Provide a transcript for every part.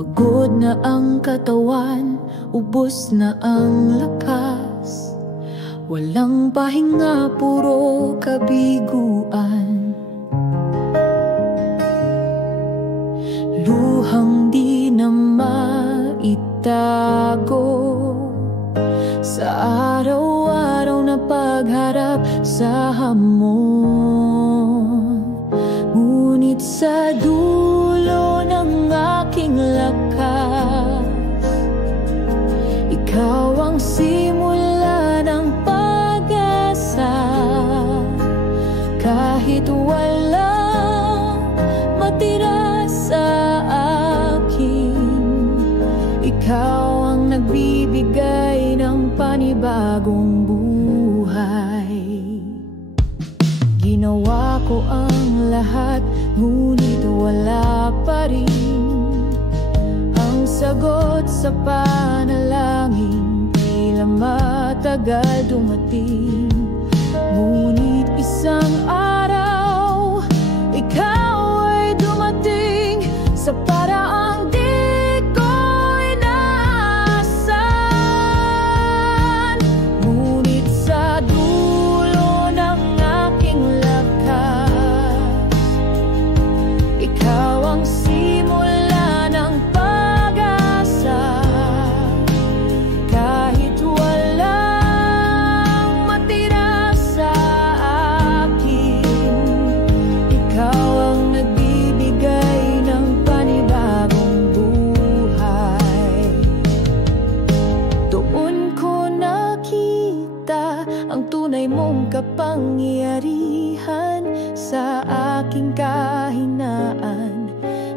Pagod na ang katawan, ubos na ang lakas. Walang pahinga, puro kabiguan. Luhang di na maitago sa araw-araw na pagharap sa hamon. Ngunit sa dulo ng aking lakas, ikaw ang simula ng pag-asa. Kahit walang matira sa akin, ikaw ang nagbibigay ng panibagong buhay. Ginawa ko ang lahat, ngunit wala pa rin ang sagot sa panalangin. Tila matagal dumating, ngunit isang araw ikaw ay dumating sa paraang di ko inaasahan. Ngunit sa dulo ng aking lakas, ikaw ang simula ng pag-asa. Kahit walang matira sa akin, ikaw ang nagbibigay ng panibagong buhay. Doon ko nakita ang tunay mong kapangyarihan sa aking kahinaan.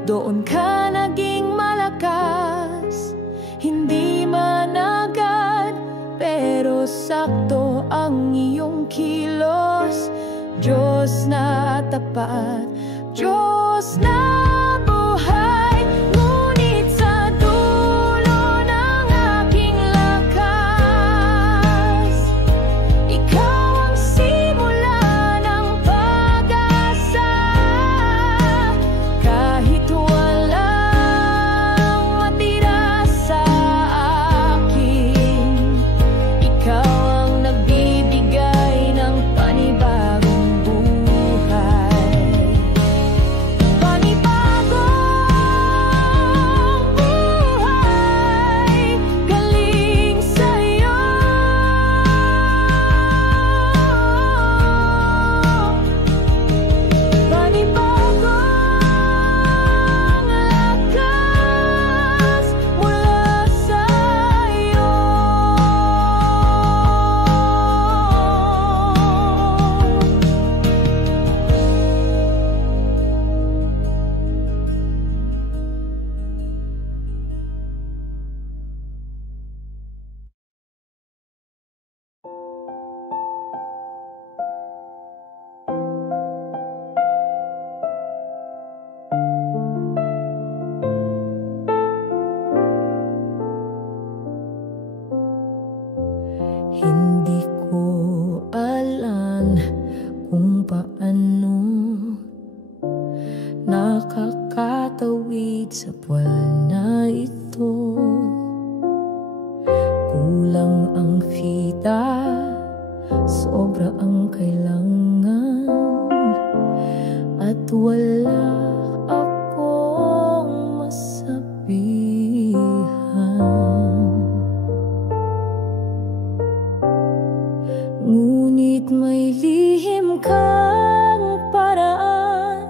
Doon ka naging malakas, hindi man agad, pero sakto ang iyong kilos. Diyos na tapat, Diyos na buhay. Ngunit sa dulo ng aking lakas, ikaw ang simula ng pag-asa. Kahit walang matira sa akin, ikaw ang nagbibigay ng panibagong buhay. Panibagong buhay, galing sa'yo. Panibagong lakas mula sa'yo. Hindi ko alam kung paano nakakatawid sa buwan na ito. Kulang ang fita, sobra ang kailangan, at wala akong masabihan. Ngunit may lihim kang paraan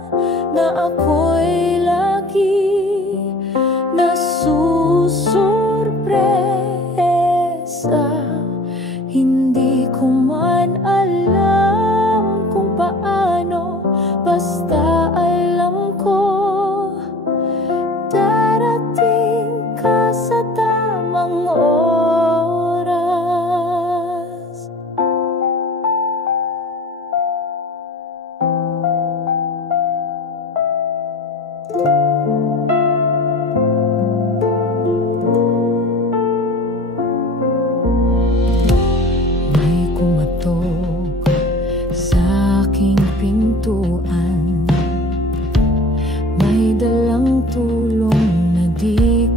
na ako'y lagi nasusurpresa. Hindi ko man alam kung paano, basta alam ko darating ka sa tamang oras. May kumatok sa aking pintuan, may dalang tulong na di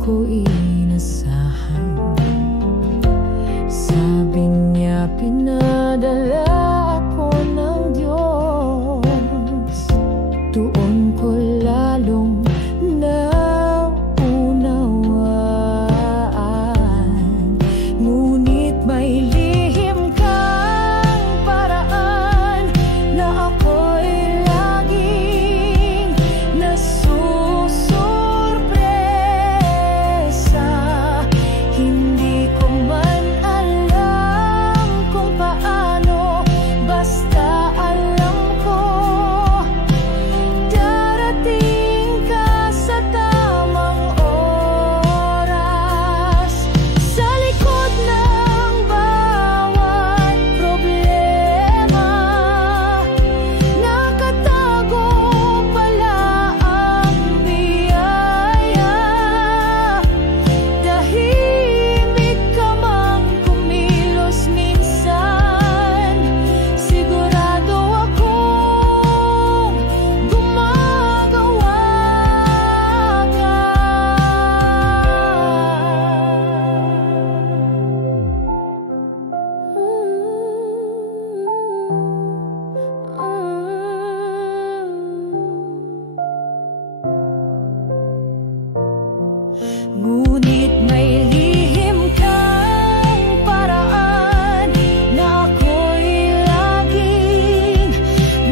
Ngunit may lihim kang paraan na ako'y laging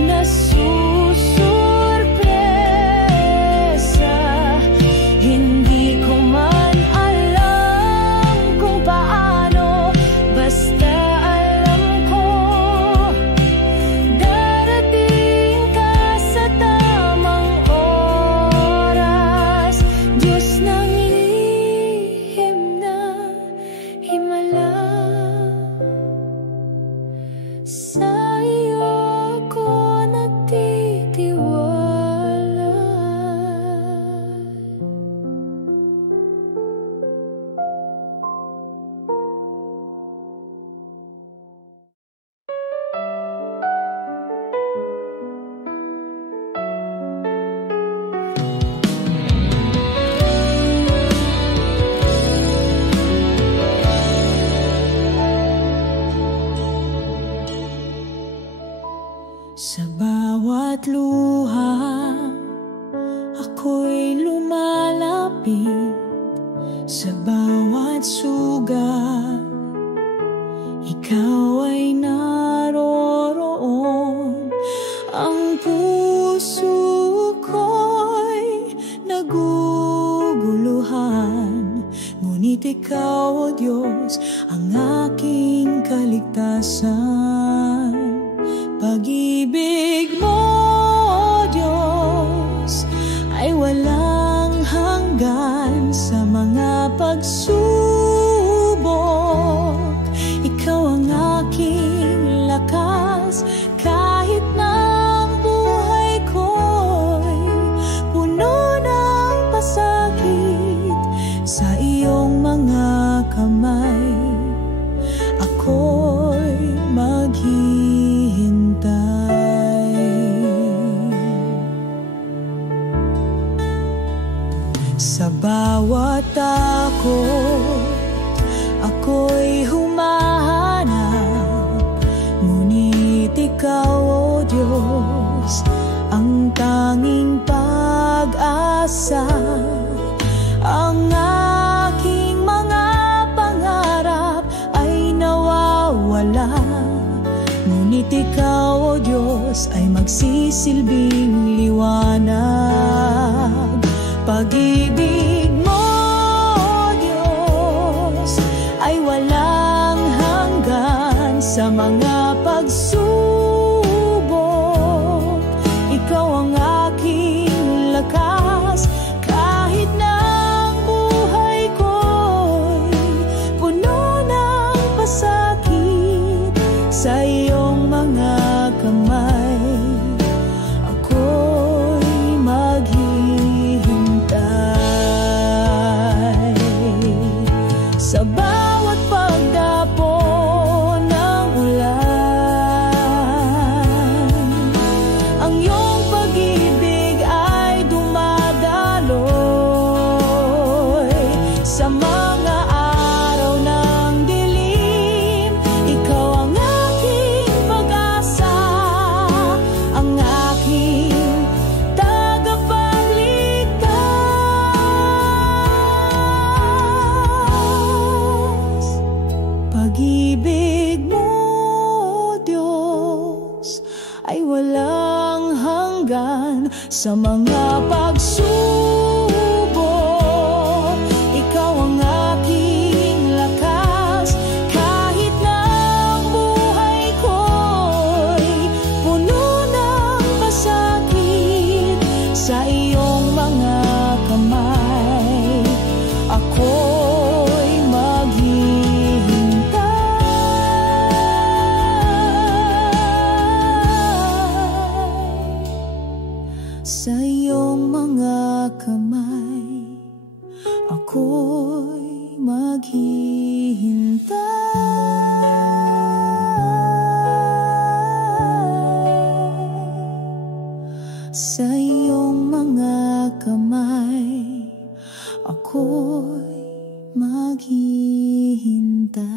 nasusurpresa. Hindi ko man alam kung paano, basta alam ko darating ka sa tamang oras. Diyos ng lihim na himala, sa iyo ako nagtitiwala. Sa bawat luha, ako'y lumalapit. Sa bawat sugat, ikaw ay naroroon. Ang puso ko'y naguguluhan, ngunit ikaw, O Diyos, ang aking kaligtasan. Pag-ibig mo, Diyos, ay walang hanggan. Sa mga pagsubok, ikaw ang aking lakas. Kahit na ang buhay ko'y puno ng pasakit, sa iyong mga kamay ako'y maghihintay. Sa bawat ako'y humahanap, ngunit ikaw, O Diyos, ang tanging pag-asa. Ang aking mga pangarap ay nawawala, ngunit ikaw, O Diyos, ay magsisilbing liwanag. Pag-ibig mo, Diyos, ay walang hanggan. Sa mga pagsubok, ikaw ang aking lakas. Kahit na ang buhay ko'y puno ng pasakit, sa iyong mga kamay ako'y maghihintay. Sa bawat pagdapo ng ulan, ang iyong pag-ibig ay dumadaloy. Sa mga araw ng dilim, ikaw ang aking pag-asa, ang aking tagapagligtas. Pag-ibig mo, Diyos, ay walang hanggan. Sa mga pagsubok, ikaw ang aking lakas. Kahit na ang buhay ko'y puno ng pasakit, sa iyong mga kamay ako'y maghihintay. Sa iyong mga kamay ako'y maghihintay. Sa iyong mga kamay ako'y maghihintay.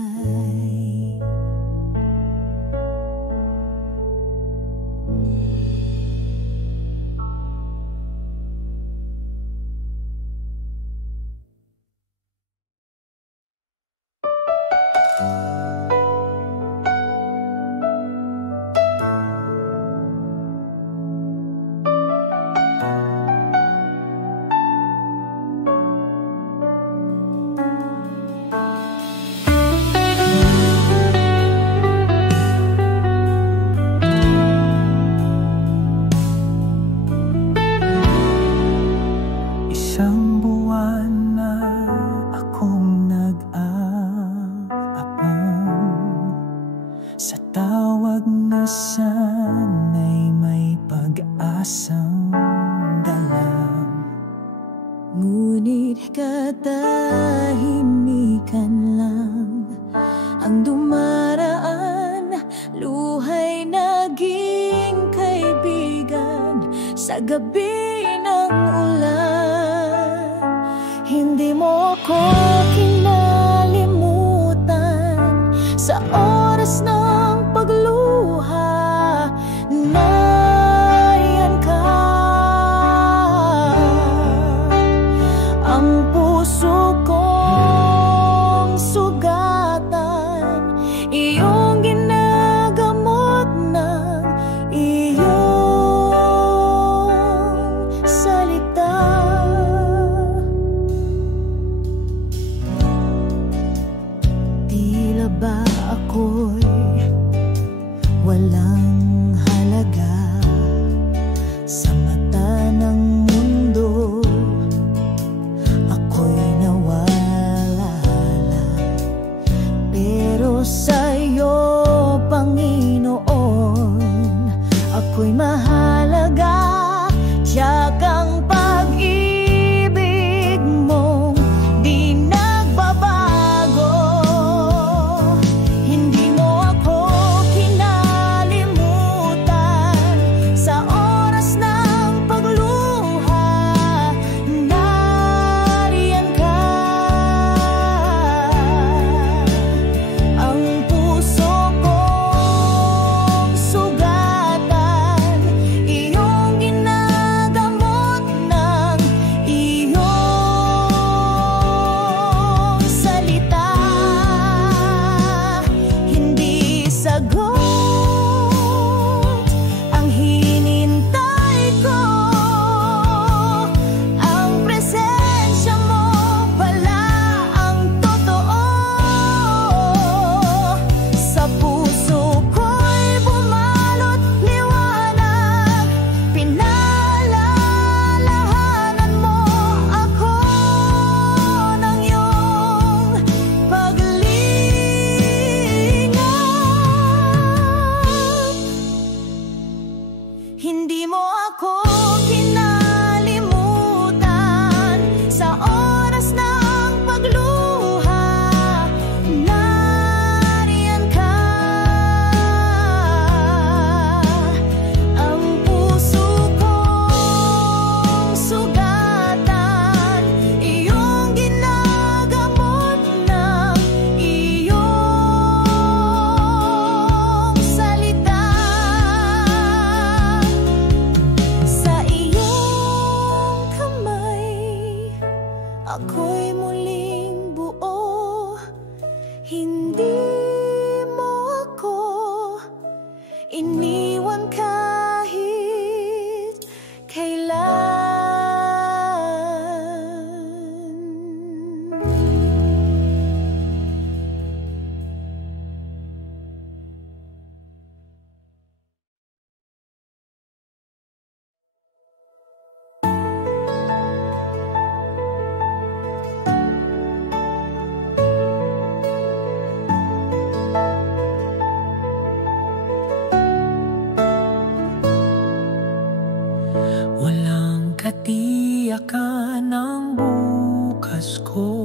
katiyakan ng bukas ko.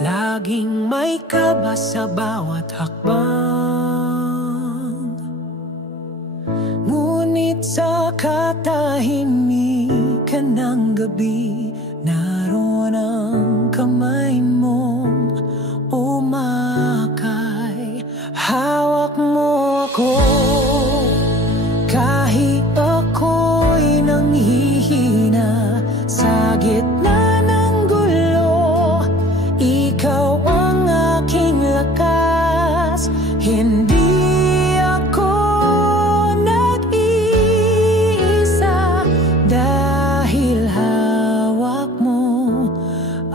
Laging may kaba sa bawat hakbang, ngunit sa katahimikan ng gabi, naroon ang kamay mong umakay. Hawak mo ako kahit ako'y nanghihina sa gitna ng gulo. Ikaw ang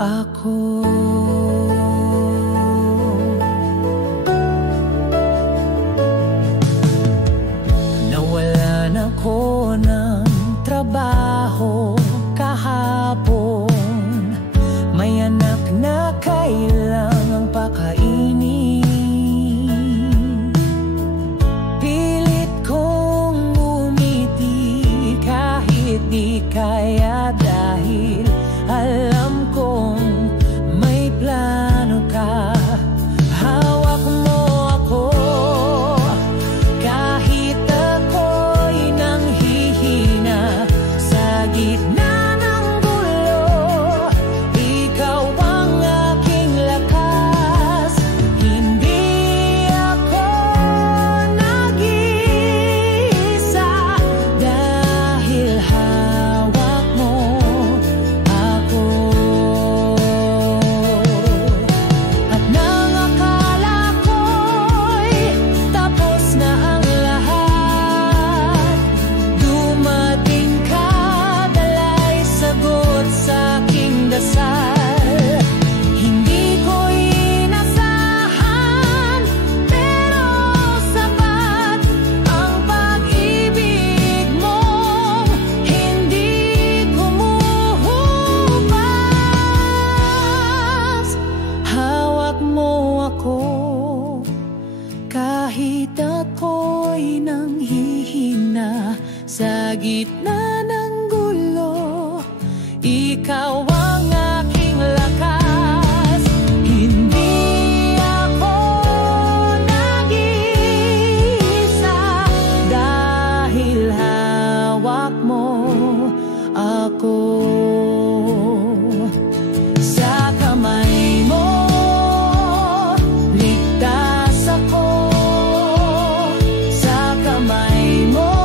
ako. Nawalan ako ng trabaho kahapon, may anak na kailangang pakainin. Pilit kong umiti kahit di kaya, dahil alam kong may plano ka. Hawak mo ako kahit ako'y nanghihina sa gitna ng gulo. Ikaw ang aking lakas, hindi ako nag-iisa, dahil hawak mo ako. At nang akala ko'y tapos na ang lahat, dumating ka, dala'y sagot sa aking dasal. Hindi ko inasahan, pero sapat ang pag-ibig mong hindi kumuhubas. Hawak mo ako kahit ako'y nanghihina sa gitna ng gulo. Ikaw ang aking lakas, hindi ako nag-iisa, dahil hawak mo ako. Sa kamay mo ligtas ako, sa kamay mo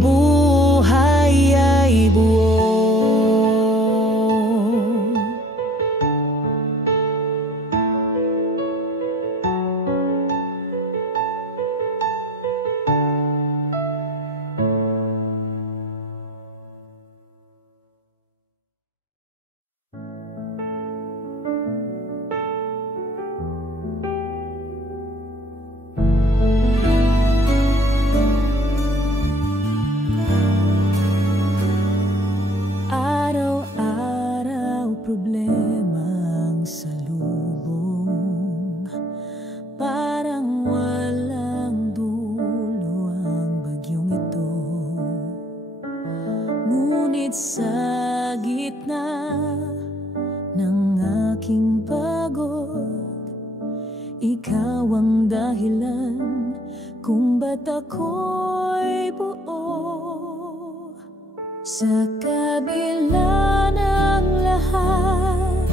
buhay ay buo. Araw-araw problemang salubong, parang walang dulo ang bagyong ito. Ngunit sa gitna ng aking pagod, ikaw ang dahilan kung ba't ako'y buo. Sa kabila ng lahat,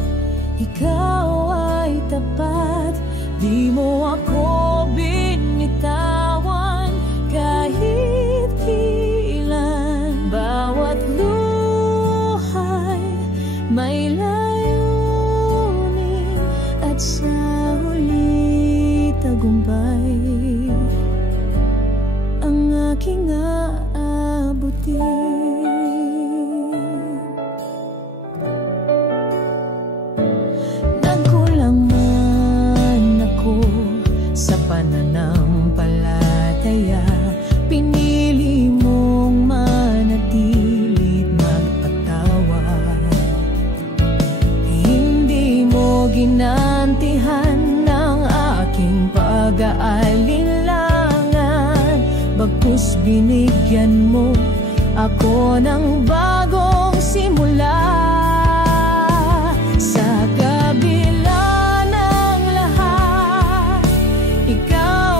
ikaw ay tapat. Di mo ako binitawan kahit kailan. Bawat luhay may layunin, at sa huli tagumpay ang aking aabutin. Nagkulang man ako sa pananampalataya, pinili mong manatili't magpatawad. Hindi mo ginantihan ng aking pag-aalinlangan, bagkus binigyan mo ako ng bagong simula. Sa kabila ng lahat, ikaw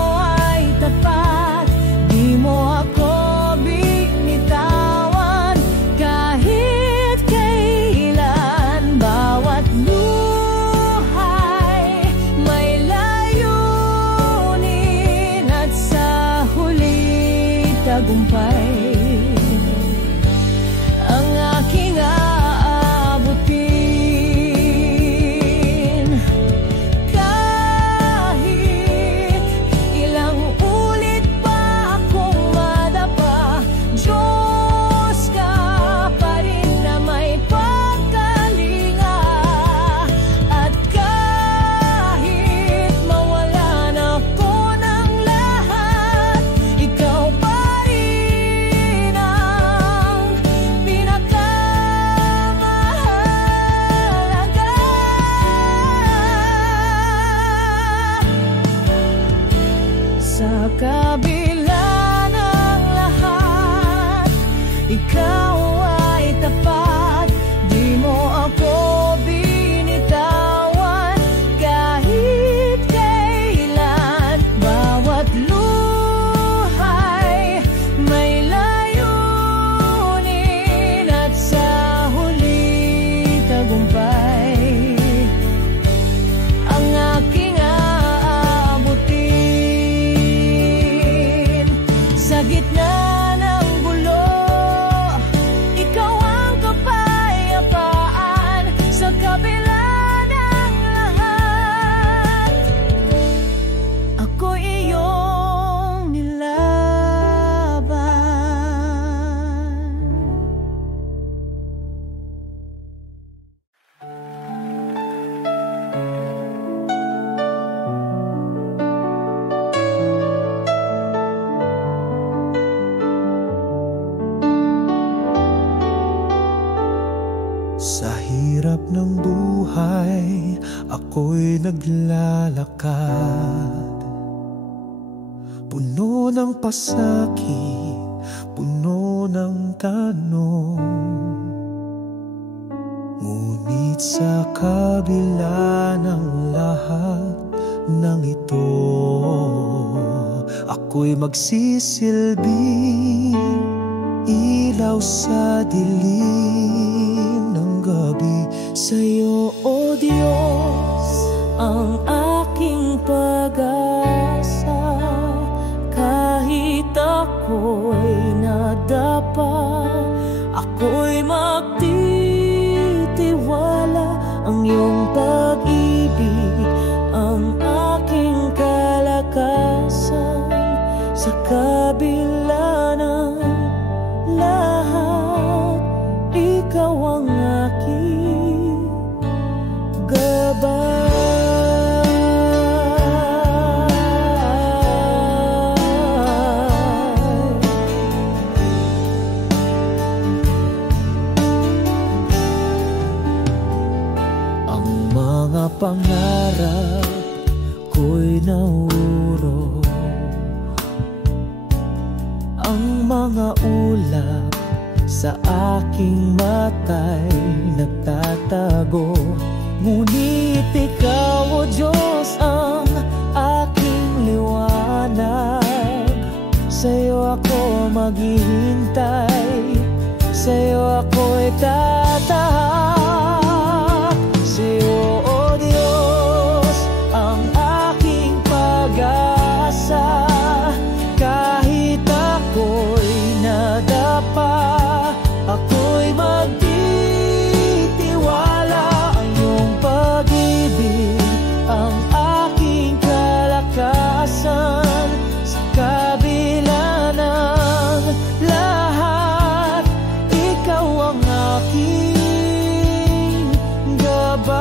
ay tapat. Di mo ako binitawan kahit kailan. Bawat buhay may layunin, at sa huli tagumpay tagumpay ang aking aabutin. Sa gitna ng gulo, ikaw ang kapayapaan. Sa kabila ng lahat, ako'y iyong nilaban. Sa hirap ng buhay, ako'y naglalakad, puno ng pasakit, puno ng tanong. Ngunit sa kabila ng lahat ng ito, ako'y magsisilbing ilaw sa dilim ng gabi. Sa'yo, O Diyos, ang aking pag-asa. Kahit ako'y nadapa, ako'y magtitiwala. Ang iyong pag-ibig ang aking kalakasan. Sa kabila ng lahat, ikaw ang aking gabay. Ang mga pangarap ko'y nauro, ang mga ulap sa aking mata'y nagtatago. Ngunit ikaw, O Diyos, ang aking liwanag. Sa'yo ako maghihintay, sa'yo ako'y tatahak. Sa'yo, O Diyos, ang aking pag-asa. Kahit ako'y nadapa, ako'y magtitiwala. Ang iyong pag-ibig ang aking kalakasan. Sa kabila ng lahat, ikaw ang aking gabay.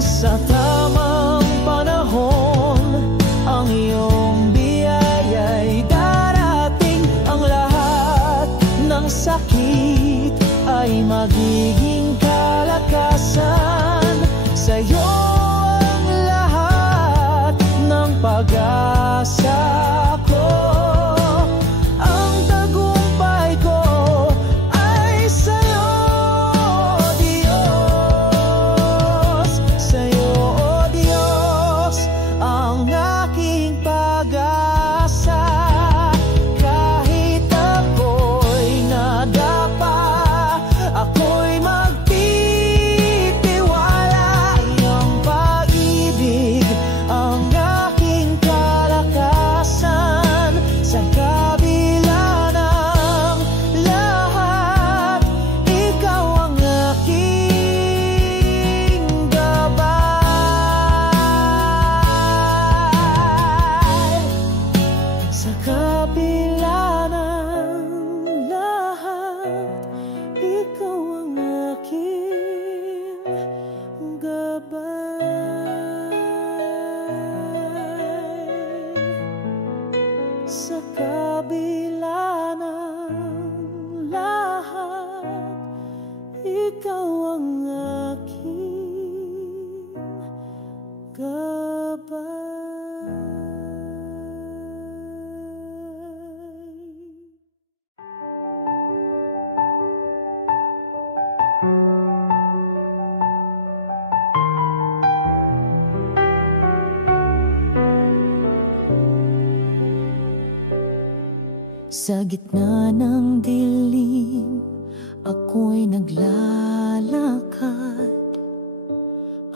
Sa tamang panahon, ang iyong biyaya'y darating. Ang lahat ng sakit ay magiging kalakasan. Sa'yo ang lahat ng pag-asa ko. Ang tagumpay ko ay sa'yo, Diyos. Sa'yo, O Diyos, ang aking pag-asa. Kahit ako'y nadapa, ako'y magtitiwala. Iyong pag-ibig ang aking kalakasan. Sa kabila ng lahat, ikaw ang aking gabay. Sa kabila ng lahat, ikaw ang aking gabay. Sa kabila ng lahat, ikaw ang aking gabay. Sa gitna ng dilim, ako naglalakad.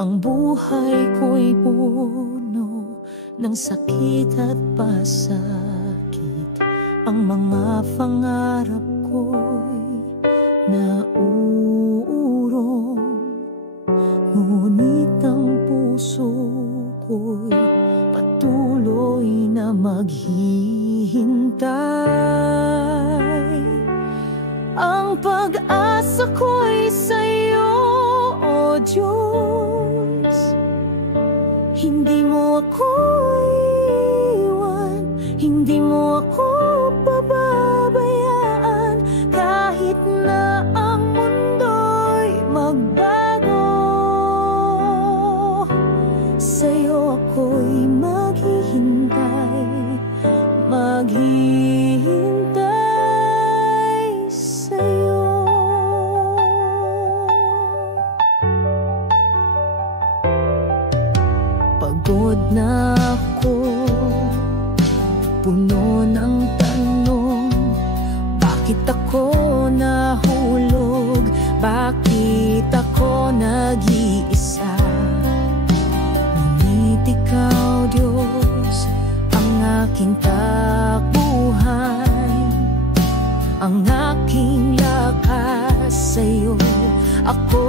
Ang buhay ko'y puno ng sakit at pasakit. Ang mga pangarap ko'y nauurong, ngunit ang puso ko'y patuloy na maghihintay. Ang pag-asa ko'y sa'yo, O Diyos. Hindi mo ako iwan, hindi mo ako pababayaan, kahit na ang mundo'y magbago. Sa'yo ako'y maghihintay, maghihintay sa'yo. Pagod na ako, puno ng tanong. Bakit ako nahulog? Bakit ako nag-iisa? Ngunit ikaw, Diyos, ang aking takbuhan, ang aking lakas. Sa'yo ako